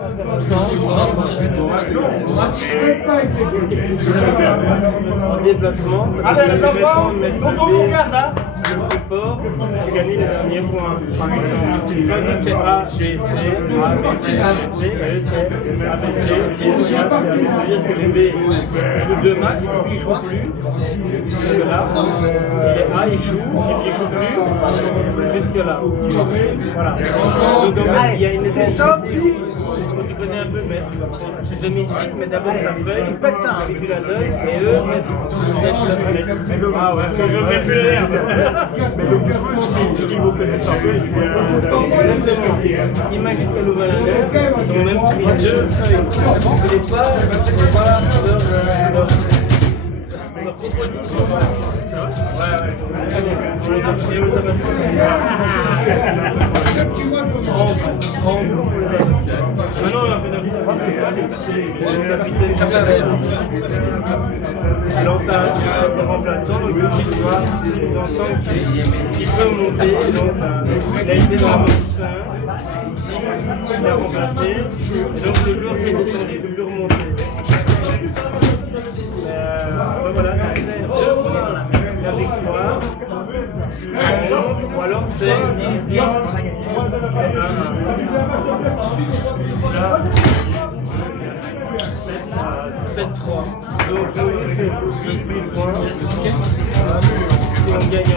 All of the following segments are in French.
En déplacement, ça peut être intéressant de mettre le plus fort et gagner les derniers points. Par exemple, c'est A, B, C, A, B, C, C, E, C, A, B, C, D, C, A, ça veut dire que les B jouent 2 matchs, et puis ils jouent plus jusque là. Et les A, ils jouent, et puis ils jouent plus jusque là. Voilà. Donc il y a une nécessité. Tu connais un peu, mais c'est domicile, mais d'abord sa feuille, et tu la donnes, et eux mettent la palette. Ah ouais, je ne fais plus l'air. Mais donc du coup, si vous connaissez sa feuille, exactement. Imagine qu'elle ouvre la lettre, ils ont même pris 2 feuilles. Vous voulez pas voir leur proposition. Ouais. On les a pris maintenant, on a fait alors, tu as des remplaçants, donc tu vois des ensembles qui peuvent monter. Donc, il a été dans la position 1, ici, il a remplacé. Donc, le joueur qui est descendu peut plus remonter. Voilà, c'est la victoire. Ou alors c'est 10, 7-3. Donc je joue 18 points. Si on gagne en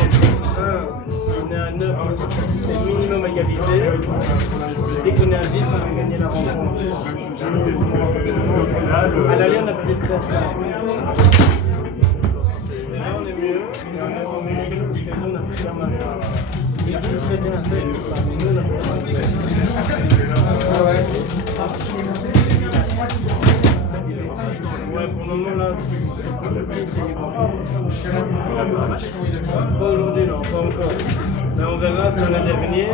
1, on est à 9, c'est minimum égalité. Dès qu'on est à 10, on va gagner la rencontre. À l'aller, on a pris 13. On est mieux, on est mieux parce que nous on a pris la main. Ils jouent très bien avec ça, mais nous on a pris la main. Ouais, pour le moment là, pas aujourd'hui, non, pas encore. Mais on verra sur le dernier.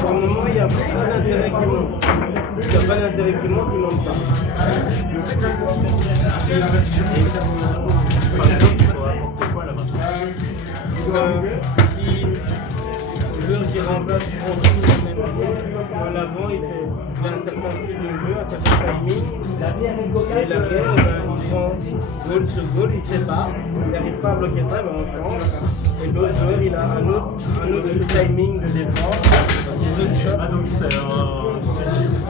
Pour le moment, il n'y a pas d'intérêt qui monte. Il n'y a pas d'intérêt qui monte, il ne monte pas. Par exemple, tu pourras apporter quoi là-bas? Si le joueur qui remplace prend tout le même pied, en l'avant il a un certain style de jeu, un certain timing, et l'arrière il prend goal sur goal, il sépare, il n'arrive pas à bloquer ça, mais on change. Et l'autre joueur il a un autre timing de défense, des autres shots. Ah donc c'est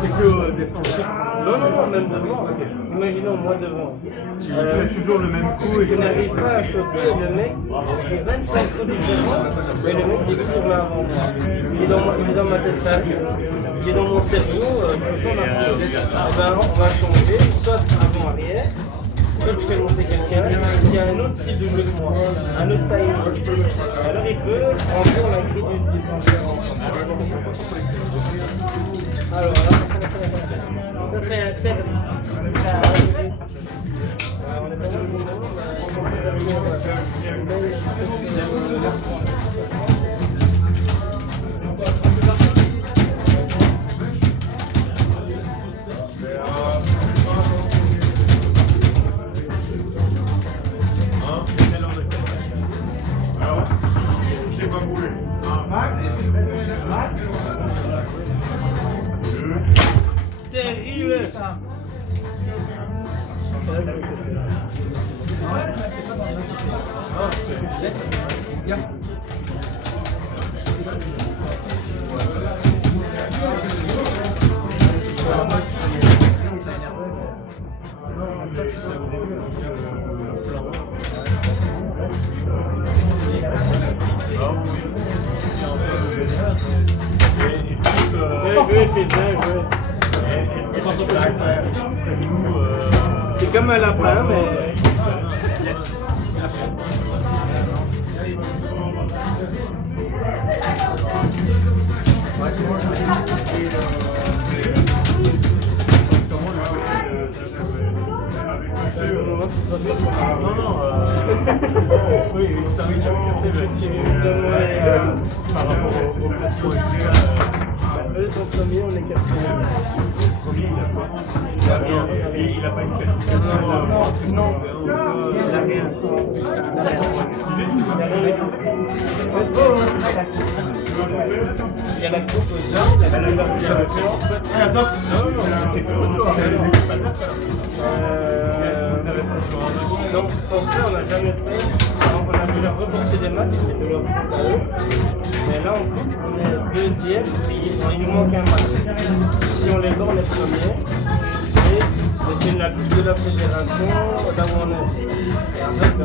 que défensif? Non, même devant. Imaginons moi devant. Tu fais toujours le même coup et je n'arrive pas à choper le mec, j'ai 25 coups différents, mais le mec il est toujours là avant moi. Il est dans ma tête, il est dans mon cerveau, on va changer, soit avant-arrière, soit je fais monter quelqu'un qui a un autre style de jeu que moi, un autre timing. Alors il peut rentrer dans la grille du défenseur ensemble. Alors là, ça c'est un terme. On est pas mal de alors, je sais pas bouger. Max. Terrible. Yes. Yeah. C'est comme un lapin, mais... Yes. Oui, ça oui, par rapport au placement et tout ça. Eux sont premiers, on est quatrième. premier, il a quoi? Il a rien. Il a pas une qualification. Non. Il a rien. Ça, c'est Stylé. Il a rien. Il y a la coupe aussi, la qualification. Donc, pour ça, on n'a jamais fait. Donc, on a dû leur reporter des matchs, c'était de leur faute à eux. Mais là, on est deuxième, il nous manque un match. Si on les bat, on est premier. Et c'est la coupe de la fédération, là où on est. Et en fait,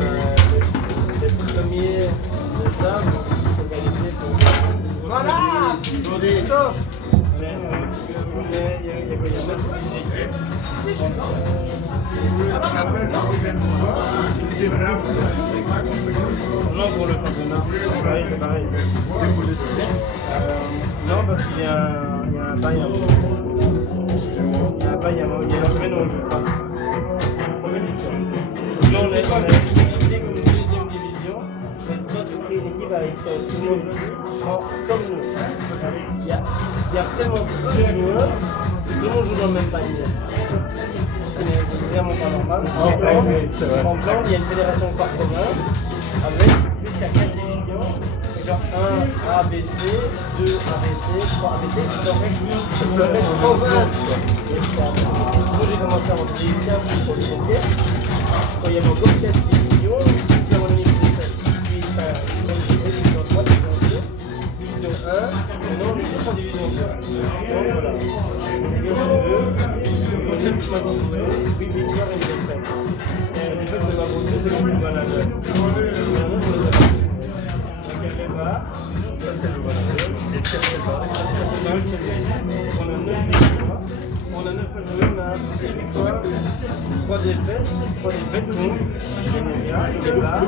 les premiers de ça, on s'est qualifié pour. Voilà! Mais il y a quoi? Il y a 9 équipes. Non, pour le championnat, c'est pareil. Non, parce qu'il y a un bail avant. Il y a la semaine où on ne joue pas. Compétition. Nous, on est divisé comme une deuxième division, mais toi, tu crées une équipe avec tout le monde ici, comme nous. Il y a tellement peu de joueurs, tout le monde joue dans le même panier. Ce qui n'est vraiment pas normal. En Flandre, il y a une fédération par province avec jusqu'à 4 divisions. Genre 1 ABC, 2 ABC, 3 ABC, donc c'est une province. Moi j'ai commencé en division pour le hockey. Quand il y avait encore 4 divisions, c'est mon université. Puis division 3, division 2, division 1, maintenant on est en division 2. Donc voilà. Et on se veut, on est plus maintenant 8 victoires et une défaite. Et les défaites, c'est pas pour nous, c'est pour le manager. Ça c'est le valeur, et ça c'est pas. On a 9 victoires, on a 9 joueurs, on a 6 victoires, 3 défaites contre Général, les bas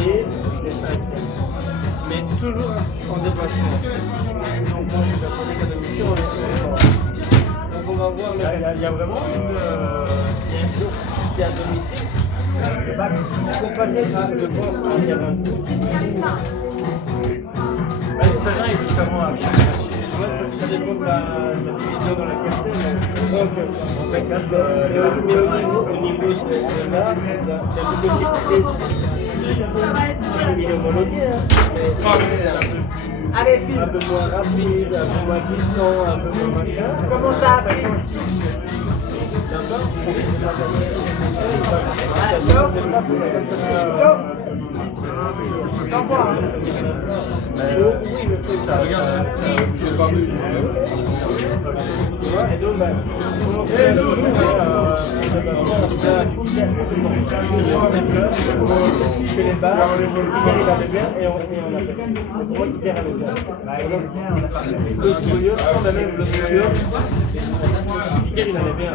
et les 5. Mais toujours en déplacement. Donc moi je suis persuadé qu'à domicile on est fort. Donc on va voir, il y a vraiment une... Bien sûr, qui est à domicile. Comparé à, je pense, à terrain de foot. Le terrain est différent à chaque match. Ça dépend de la division dans laquelle tu es. Donc, en fait, au niveau de l'art, il y a des possibilités. Il est homologué. Allez, fille. Un peu moins rapide, un peu moins glissant, un peu moins machin. Comment ça va? Oui, mais faut ça. Regarde, je vais pas vu. Et donc, on fait les barres, il arrive bien et on appelle. C'est moi qui perd avec ça. Le studio, on a même le studio. Il allait bien.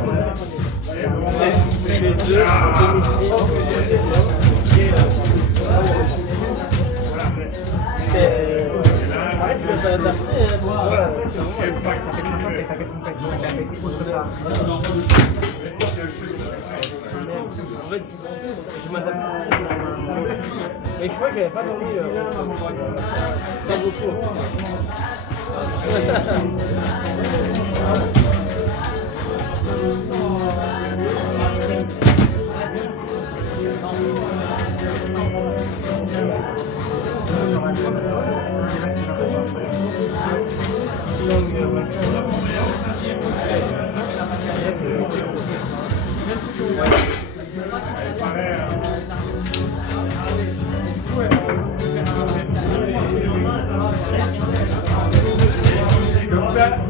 Les deux, domicile, arrête, tu peux pas l'adapter. En fait, je m'adapte. Mais je crois que j'avais pas d'envie. Pas beaucoup.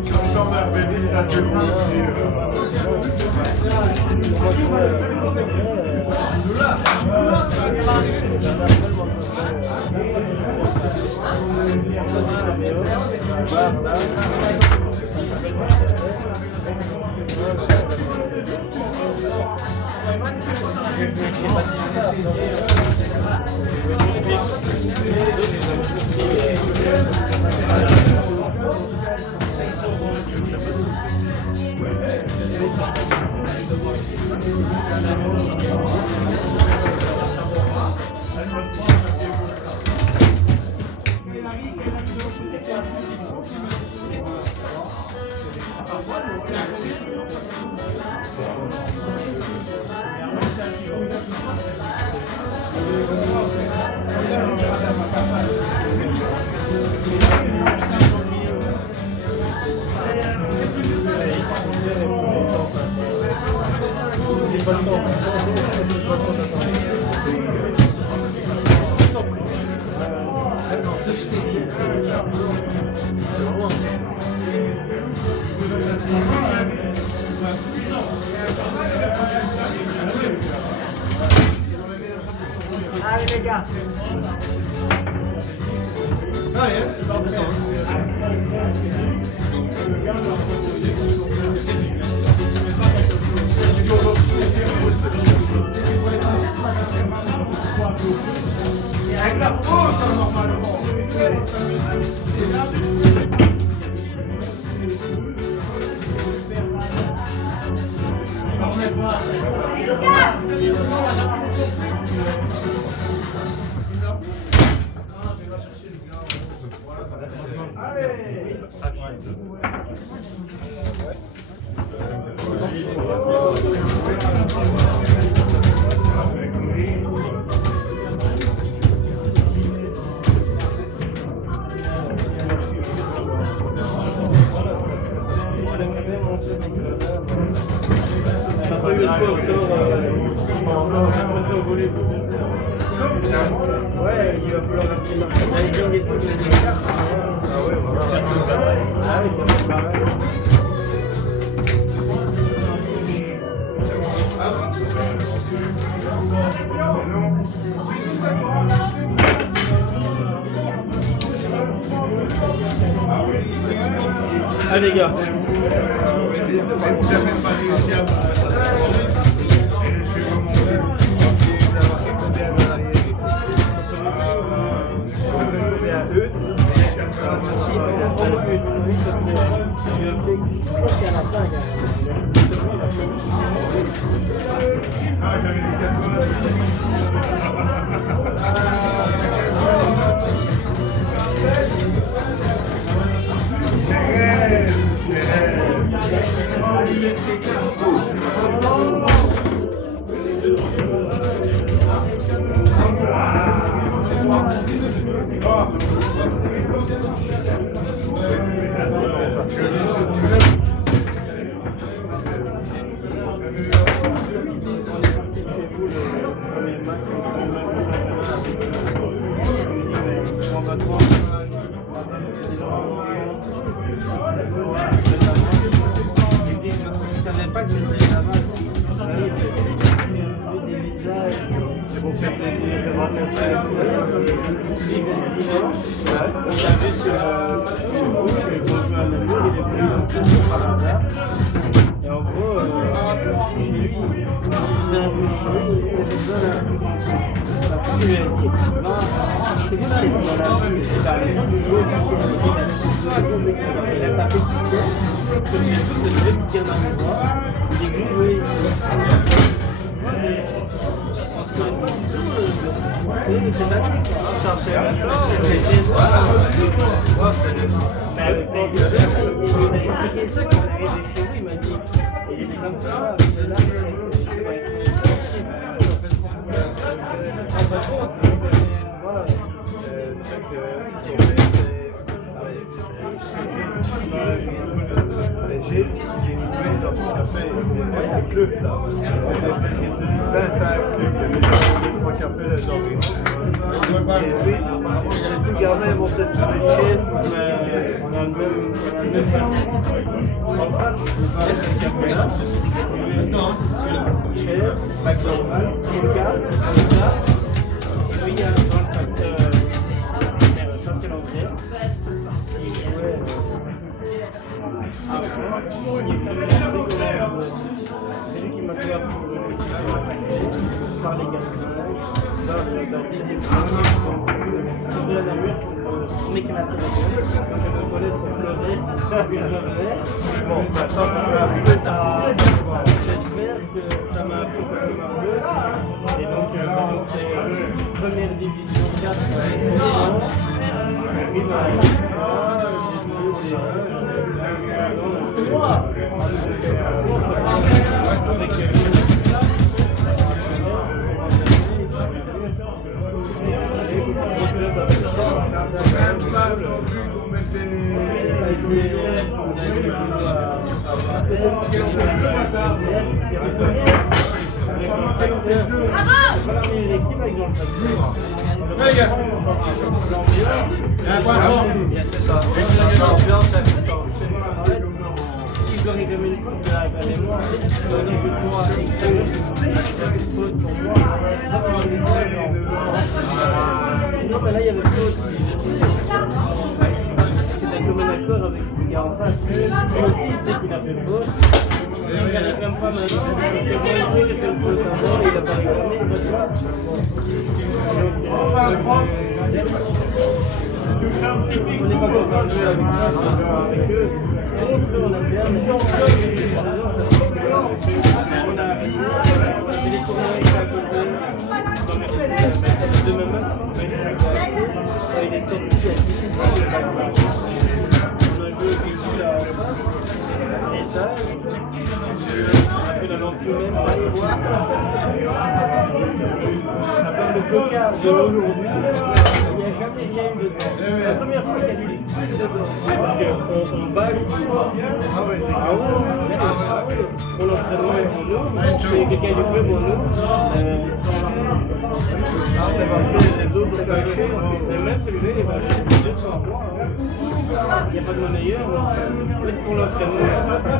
Comme ça on a fait vite la Allez les gars. Avec la faute normalement. Ouais, il va falloir un petit marketing et tout. Ah ouais, voilà. Ah oui, c'est pareil. Allez les gars. Bon, maintenant, j'espère que ça m'a appris comme un peu. Et donc, comme c'est première division 4, et ben, Si je dois réclamer une faute, je vais réclamer moi. Donc je dois extrêmement une faute pour moi. Non, mais là, il y avait faute. C'est un commun accord avec le gars en face. Lui aussi, il sait qu'il a fait faute. Il ne réclame pas maintenant. Il a fait faute avant, il n'a pas réclamé, il va se battre. On n'est pas content de jouer avec ça, avec eux. Contre eux en interne, on a fait des tournois à côté. De même, il est sorti à 10 ans. On a joué avec lui à face. Et ça, on a fait la lampe même. À part le coca d'aujourd'hui, il n'y a jamais rien eu dedans. La première fois qu'il y a eu des coups dedans, parce qu'on bat le coup. Ah ouais, pour l'entraînement et pour nous, c'est quelqu'un du club pour nous. Les autres sont cachés, mais même celui-là, il est vaché 200 mois. Il n'y a pas de monnayeur. Pour l'entraînement,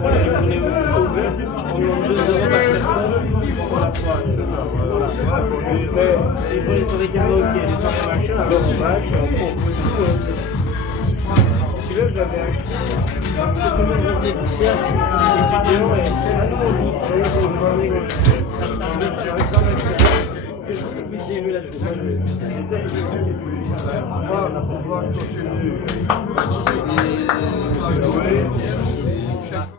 on est ouvert, on demande 2 € par personne pour la soirée. Mais il faut les karaokés, les soirées machin, alors on vache, on prend celui-là, je l'avais acheté. C'est comme une journée du cercle, étudiant, et à nous, on dit, j'ai vu la chose.